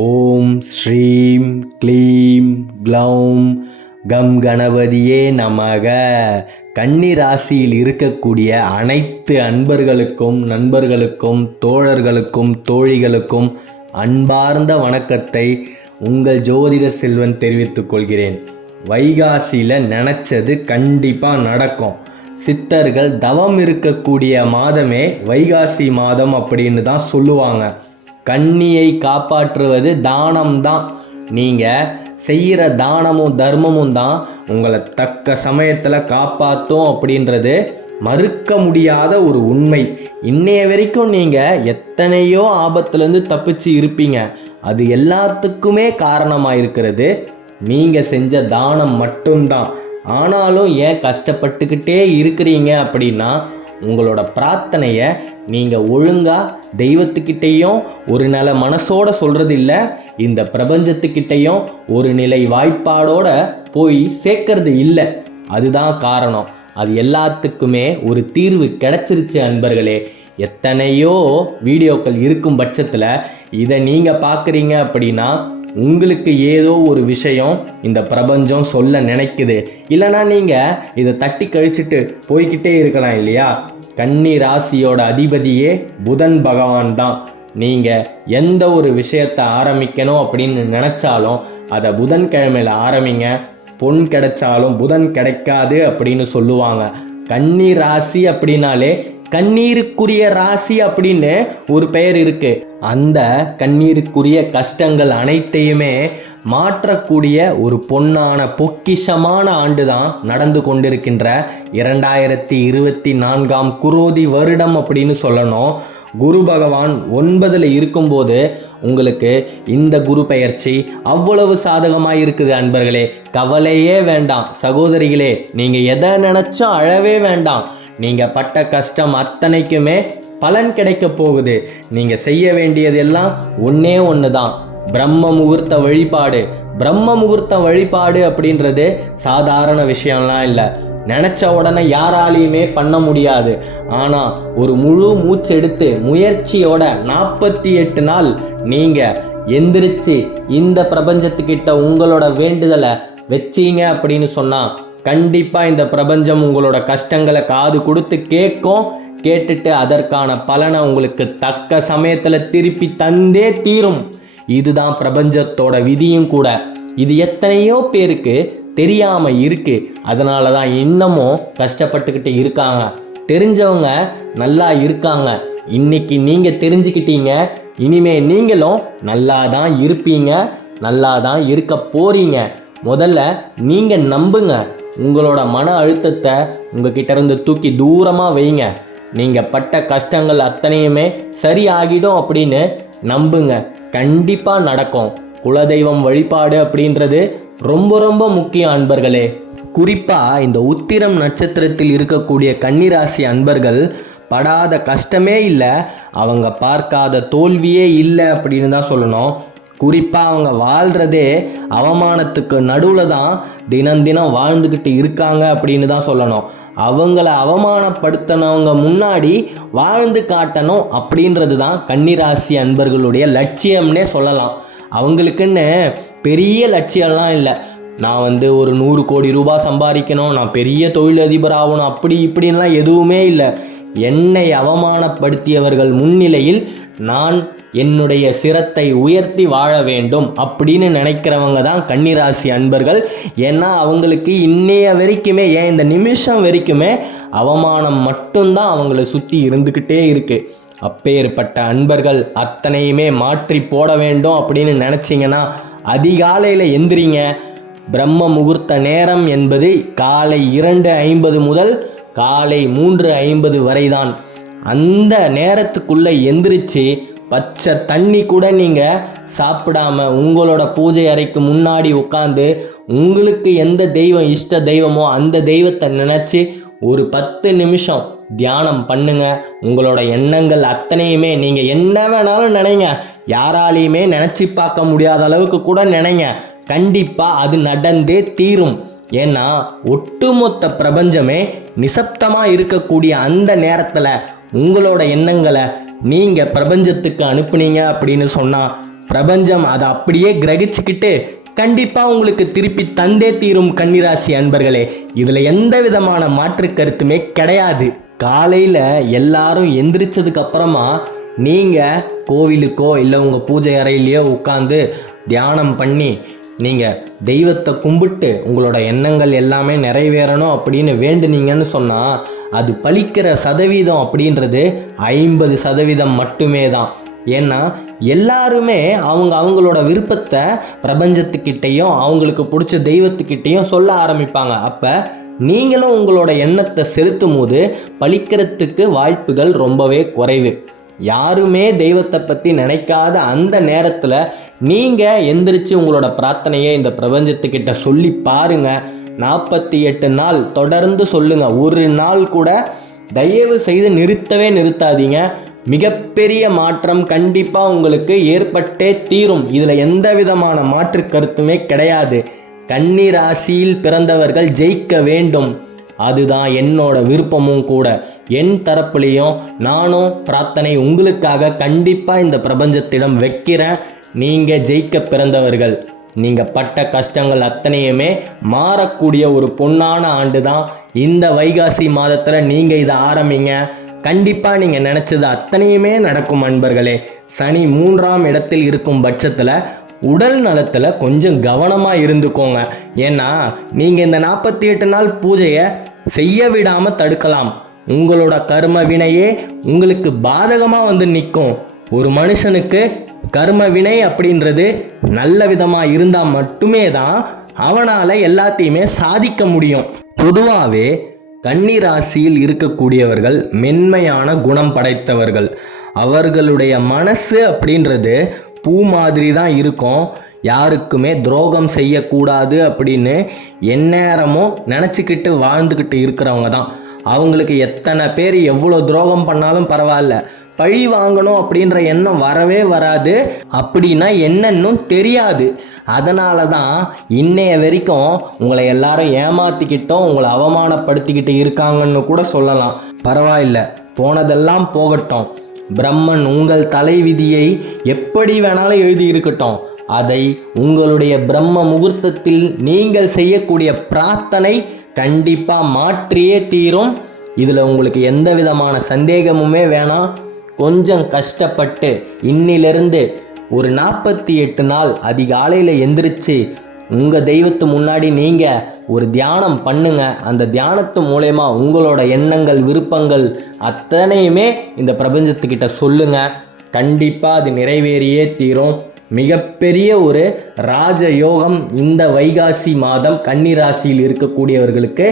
ஓம் ஸ்ரீம் க்ளீம் க்ளௌம் கம் கணபதியே நமக. கன்னி ராசியில் இருக்கக்கூடிய அனைத்து அன்பர்களுக்கும் நண்பர்களுக்கும் தோழர்களுக்கும் தோழிகளுக்கும் அன்பார்ந்த வணக்கத்தை உங்கள் ஜோதிடர் செல்வன் தெரிவித்துக் கொள்கிறேன். வைகாசியில் நினச்சது கண்டிப்பாக நடக்கும். சித்தர்கள் தவம் இருக்கக்கூடிய மாதமே வைகாசி மாதம் அப்படின்னு தான் சொல்லுவாங்க. கன்னியை காப்பாற்றுவது தானம்தான். நீங்கள் செய்கிற தானமும் தர்மமும் தான் உங்களை தக்க சமயத்தில் காப்பாற்றும் அப்படின்றது மறுக்க முடியாத ஒரு உண்மை. இன்னைய வரைக்கும் நீங்கள் எத்தனையோ ஆபத்துலேருந்து தப்பிச்சு இருப்பீங்க. அது எல்லாத்துக்குமே காரணமாக இருக்கிறது நீங்கள் செஞ்ச தானம் மட்டும்தான். ஆனாலும் ஏன் கஷ்டப்பட்டுக்கிட்டே இருக்கிறீங்க அப்படின்னா, உங்களோட பிரார்த்தனையை நீங்கள் ஒழுங்காக தெய்வத்துக்கிட்டேயும் ஒரு நில மனசோட சொல்கிறது இல்லை, இந்த பிரபஞ்சத்துக்கிட்டேயும் ஒரு நிலை வாய்ப்பாடோட போய் சேர்க்கறது இல்லை. அதுதான் காரணம். அது எல்லாத்துக்குமே ஒரு தீர்வு கிடைச்சிருச்சு அன்பர்களே. எத்தனையோ வீடியோக்கள் இருக்கும் பட்சத்தில் இதை நீங்கள் பார்க்குறீங்க அப்படின்னா உங்களுக்கு ஏதோ ஒரு விஷயம் இந்த பிரபஞ்சம் சொல்ல நினைக்குது. இல்லைனா நீங்கள் இதை தட்டி கழிச்சிட்டு போய்கிட்டே இருக்கலாம் இல்லையா? கன்னி ராசியோட அதிபதியே புதன் பகவான் தான். நீங்கள் எந்த ஒரு விஷயத்தை ஆரம்பிக்கணும் அப்படின்னு நினச்சாலும் அதை புதன்கிழமையில் ஆரம்பிங்க. பொன் கிடைச்சாலும் புதன் கிடைக்காது அப்படின்னு சொல்லுவாங்க. கன்னி ராசி அப்படின்னாலே கண்ணீருக்குரிய ராசி அப்படின்னு ஒரு பெயர் இருக்கு. அந்த கண்ணீருக்குரிய கஷ்டங்கள் அனைத்தையுமே மாற்றக்கூடிய ஒரு பொன்னான பொக்கிஷமான ஆண்டு தான் நடந்து கொண்டிருக்கின்ற 2024 குரோதி வருடம் அப்படின்னு சொல்லணும். குரு பகவான் 9ல் இருக்கும்போது உங்களுக்கு இந்த குரு பெயர்ச்சி அவ்வளவு சாதகமாக இருக்குது அன்பர்களே. கவலையே வேண்டாம் சகோதரிகளே. நீங்கள் எதை நினச்சும் அழவே வேண்டாம். நீங்கள் பட்ட கஷ்டம் அத்தனைக்குமே பலன் கிடைக்க போகுது. நீங்கள் செய்ய வேண்டியதெல்லாம் ஒன்றே ஒன்று தான், பிரம்ம முகூர்த்த வழிபாடு. பிரம்ம முகூர்த்த வழிபாடு அப்படின்றது சாதாரண விஷயம்லாம் இல்லை. நினச்ச உடனே யாராலையுமே பண்ண முடியாது. ஆனால் ஒரு முழு மூச்சு எடுத்து முயற்சியோட 48 நாள் நீங்கள் எந்திரிச்சு இந்த பிரபஞ்சத்துக்கிட்ட உங்களோட வேண்டுதலை வச்சீங்க அப்படின்னு சொன்னால் கண்டிப்பாக இந்த பிரபஞ்சம் உங்களோட கஷ்டங்களை காது கொடுத்து கேட்கும். கேட்டுட்டு அதற்கான பலனை உங்களுக்கு தக்க சமயத்தில் திருப்பி தந்தே தீரும். இதுதான் பிரபஞ்சத்தோட விதியும் கூட. இது எத்தனையோ பேருக்கு தெரியாமல் இருக்கு. அதனால தான் இன்னமும் கஷ்டப்பட்டுக்கிட்டு இருக்காங்க. தெரிஞ்சவங்க நல்லா இருக்காங்க. இன்னைக்கு நீங்கள் தெரிஞ்சுக்கிட்டீங்க. இனிமே நீங்களும் நல்லா தான் இருப்பீங்க, நல்லா தான் இருக்க போறீங்க. முதல்ல நீங்கள் நம்புங்க. உங்களோட மன அழுத்தத்தை உங்ககிட்ட இருந்து தூக்கி தூரமாக வைங்க. நீங்கள் பட்ட கஷ்டங்கள் அத்தனையுமே சரியாகிடும் அப்படின்னு நம்புங்க. கண்டிப்பாக நடக்கும். குலதெய்வம் வழிபாடு அப்படின்றது ரொம்ப ரொம்ப முக்கியம் அன்பர்களே. குறிப்பாக இந்த உத்திரம் நட்சத்திரத்தில் இருக்கக்கூடிய கன்னிராசி அன்பர்கள் படாத கஷ்டமே இல்லை, அவங்க பார்க்காத தோல்வியே இல்லை அப்படின்னு தான் சொல்லணும். குறிப்பாக அவங்க வாழ்கிறதே அவமானத்துக்கு நடுவில் தான் தினம் தினம் வாழ்ந்துக்கிட்டு இருக்காங்க அப்படின்னு தான் சொல்லணும். அவங்கள அவமானப்படுத்தினவங்க முன்னாடி வாழ்ந்து காட்டணும் அப்படின்றது தான் கன்னிராசி அன்பர்களுடைய லட்சியம்னே சொல்லலாம். அவங்களுக்குன்னு பெரிய லட்சியம்லாம் இல்லை. நான் ஒரு 100 கோடி ரூபாய் சம்பாதிக்கணும், நான் பெரிய தொழிலதிபர் ஆகணும், அப்படி இப்படின்லாம் எதுவுமே இல்லை. என்னை அவமானப்படுத்தியவர்கள் முன்னிலையில் நான் என்னுடைய சிரத்தை உயர்த்தி வாழ வேண்டும் அப்படின்னு நினைக்கிறவங்க தான் கன்னிராசி அன்பர்கள். ஏன்னா அவங்களுக்கு இன்னைய வரைக்குமே, ஏன் இந்த நிமிஷம் வரைக்குமே அவமானம் மட்டும்தான் அவங்கள சுற்றி இருந்துக்கிட்டே இருக்கு. அப்பேற்பட்ட அன்பர்கள் அத்தனையுமே மாற்றி போட வேண்டும் அப்படின்னு நினச்சிங்கன்னா அதிகாலையில் எந்திரிங்க. பிரம்ம முகூர்த்த நேரம் என்பது காலை 2:50 முதல் காலை 3:50 வரை தான். அந்த நேரத்துக்குள்ளே எந்திரிச்சு பச்சை தண்ணி கூட நீங்கள் சாப்பிடாம உங்களோட பூஜை அறைக்கு முன்னாடி உட்காந்து உங்களுக்கு எந்த தெய்வம் இஷ்ட தெய்வமோ அந்த தெய்வத்தை நினச்சி ஒரு 10 நிமிஷம் தியானம் பண்ணுங்க. உங்களோட எண்ணங்கள் அத்தனையுமே நீங்கள் என்ன வேணாலும் நினைங்க. யாராலையுமே நினச்சி பார்க்க முடியாத அளவுக்கு கூட நினைங்க. கண்டிப்பாக அது நடந்தே தீரும். ஏன்னா ஒட்டுமொத்த பிரபஞ்சமே நிசப்தமாக இருக்கக்கூடிய அந்த நேரத்தில் உங்களோட எண்ணங்களை நீங்கள் பிரபஞ்சத்துக்கு அனுப்புனீங்க அப்படின்னு சொன்னால் பிரபஞ்சம் அதை அப்படியே கிரகிச்சுக்கிட்டு கண்டிப்பா உங்களுக்கு திருப்பி தந்தே தீரும் கன்னிராசி அன்பர்களே. இதுல எந்த விதமான மாற்று கருத்துமே கிடையாது. காலையில எல்லாரும் எந்திரிச்சதுக்கு அப்புறமா நீங்க கோவிலுக்கோ இல்லை உங்க பூஜை அறையிலையோ உட்காந்து தியானம் பண்ணி நீங்க தெய்வத்தை கும்பிட்டு உங்களோட எண்ணங்கள் எல்லாமே நிறைவேறணும் அப்படின்னு வேண்டுனீங்கன்னு சொன்னா அது பலிக்கிற சதவீதம் அப்படின்றது 50% மட்டுமே தான். ஏன்னா எல்லாருமே அவங்களோட விருப்பத்தை பிரபஞ்சத்துக்கிட்டையும் அவங்களுக்கு பிடிச்ச தெய்வத்துக்கிட்டையும் சொல்ல ஆரம்பிப்பாங்க. அப்போ நீங்களும் உங்களோட எண்ணத்தை செலுத்தும் போது பலிக்கிறதுக்கு வாய்ப்புகள் ரொம்பவே குறைவு. யாருமே தெய்வத்தை பற்றி நினைக்காத அந்த நேரத்தில் நீங்கள் எந்திரிச்சு உங்களோட பிரார்த்தனையை இந்த பிரபஞ்சத்துக்கிட்ட சொல்லி பாருங்க. 48 நாள் தொடர்ந்து சொல்லுங்க. ஒரு நாள் கூட தயவு செய்து நிறுத்தாதீங்க. மிகப்பெரிய மாற்றம் கண்டிப்பாக உங்களுக்கு ஏற்பட்டே தீரும். இதில் எந்த விதமான மாற்று கருத்துமே கிடையாது. கன்னி ராசியில் பிறந்தவர்கள் ஜெயிக்க வேண்டும், அதுதான் என்னோட விருப்பமும் கூட. என் தரப்புலையும் நானும் பிரார்த்தனை உங்களுக்காக கண்டிப்பாக இந்த பிரபஞ்சத்திடம் வைக்கிறேன். நீங்கள் ஜெயிக்க பிறந்தவர்கள். நீங்கள் பட்ட கஷ்டங்கள் அத்தனையுமே மாறக்கூடிய ஒரு பொன்னான ஆண்டு தான் இந்த வைகாசி மாதத்தில். நீங்கள் இதை ஆரம்பிங்க, கண்டிப்பாக நீங்கள் நினச்சது அத்தனையுமே நடக்கும் அன்பர்களே. சனி 3ஆம் இடத்தில் இருக்கும் பட்சத்தில் உடல் நலத்தில் கொஞ்சம் கவனமாக இருந்துக்கோங்க. ஏன்னா நீங்கள் இந்த 48 நாள் பூஜையை செய்ய விடாமல் தடுக்கலாம். உங்களோட கர்ம வினையே உங்களுக்கு பாதகமாக வந்து நிற்கும். ஒரு மனுஷனுக்கு கர்ம வினை அப்படின்றது நல்ல விதமாக இருந்தால் மட்டுமே தான் அவனால் எல்லாத்தையுமே சாதிக்க முடியும். பொதுவாகவே கன்னி ராசியில் இருக்கக்கூடியவர்கள் மென்மையான குணம் படைத்தவர்கள். அவர்களுடைய மனசு அப்படின்றது பூ மாதிரி தான் இருக்கும். யாருக்குமே துரோகம் செய்யக்கூடாது அப்படின்னு எந்நேரமும் நினச்சிக்கிட்டு வாழ்ந்துக்கிட்டு இருக்கிறவங்க தான். அவங்களுக்கு எத்தனை பேர் எவ்வளோ துரோகம் பண்ணாலும் பரவாயில்ல, பழி வாங்கணும் அப்படின்ற எண்ணம் வரவே வராது. அப்படின்னா என்னன்னு தெரியாது. அதனால தான் இன்னைய வரைக்கும் உங்களை எல்லாரும் ஏமாற்றிக்கிட்டோம், உங்களை அவமானப்படுத்திக்கிட்டு இருக்காங்கன்னு கூட சொல்லலாம். பரவாயில்ல, போனதெல்லாம் போகட்டும். பிரம்மன் உங்கள் தலைவிதியை எப்படி வேணாலும் எழுதி இருக்கட்டும். அதை உங்களுடைய பிரம்ம முகூர்த்தத்தில் நீங்கள் செய்யக்கூடிய பிரார்த்தனை கண்டிப்பாக மாற்றியே தீரும். இதில் உங்களுக்கு எந்த விதமான சந்தேகமுமே வேணாம். கொஞ்சம் கஷ்டப்பட்டு இன்னிலிருந்து ஒரு 48 நாள் அதிகாலையில் எந்திரிச்சு உங்கள் தெய்வத்து முன்னாடி நீங்கள் ஒரு தியானம் பண்ணுங்க. அந்த தியானத்து மூலயமா உங்களோட எண்ணங்கள் விருப்பங்கள் அத்தனையுமே இந்த பிரபஞ்சத்துக்கிட்ட சொல்லுங்க. கண்டிப்பாக அது நிறைவேறியே தீரும். மிகப்பெரிய ஒரு ராஜயோகம் இந்த வைகாசி மாதம் கன்னி ராசியில் இருக்கக்கூடியவர்களுக்கு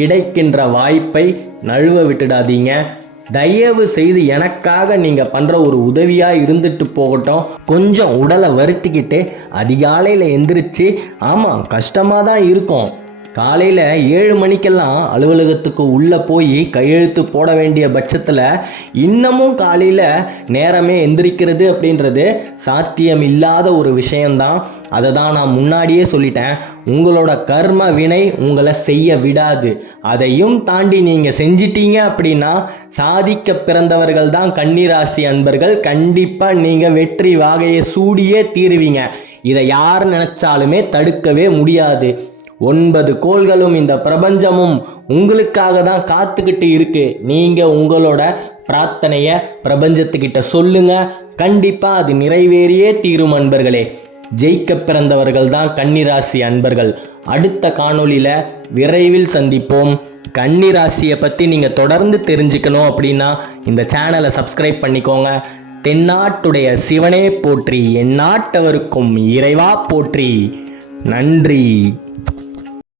கிடைக்கின்ற வாய்ப்பை நழுவ விட்டுடாதீங்க. தயவு செய்து எனக்காக நீங்கள் பண்ணுற ஒரு உதவியாக இருந்துட்டு போகட்டும். கொஞ்சம் உடலை வருத்திக்கிட்டு அதிகாலையில் எந்திரிச்சு, ஆமாம் கஷ்டமாக தான் இருக்கும், காலையில் 7 மணிக்கெல்லாம் அலுவலகத்துக்கு உள்ளே போய் கையெழுத்து போட வேண்டிய பட்சத்தில் இன்னமும் காலையில் நேரமே எந்திரிக்கிறது அப்படின்றது சாத்தியம் இல்லாத ஒரு விஷயந்தான். அதை தான் நான் முன்னாடியே சொல்லிட்டேன். உங்களோட கர்ம வினை உங்களை செய்ய விடாது. அதையும் தாண்டி நீங்கள் செஞ்சிட்டீங்க அப்படின்னா சாதிக்க பிறந்தவர்கள் தான் கன்னிராசி அன்பர்கள். கண்டிப்பாக நீங்கள் வெற்றி வாகையை சூடியே தீருவீங்க. இதை யார் நினச்சாலுமே தடுக்கவே முடியாது. 9 கோள்களும் இந்த பிரபஞ்சமும் உங்களுக்காக தான் காத்துக்கிட்டு இருக்கு. நீங்கள் உங்களோட பிரார்த்தனையை பிரபஞ்சத்துக்கிட்ட சொல்லுங்க. கண்டிப்பாக அது நிறைவேறியே தீரும் அன்பர்களே. ஜெயிக்க பிறந்தவர்கள் தான் கன்னிராசி அன்பர்கள். அடுத்த காணொளியில் விரைவில் சந்திப்போம். கன்னிராசியை பற்றி நீங்கள் தொடர்ந்து தெரிஞ்சுக்கணும் அப்படின்னா இந்த சேனலை சப்ஸ்கிரைப் பண்ணிக்கோங்க. தென்னாட்டுடைய சிவனே போற்றி, எந்நாட்டவருக்கும் இறைவா போற்றி. நன்றி.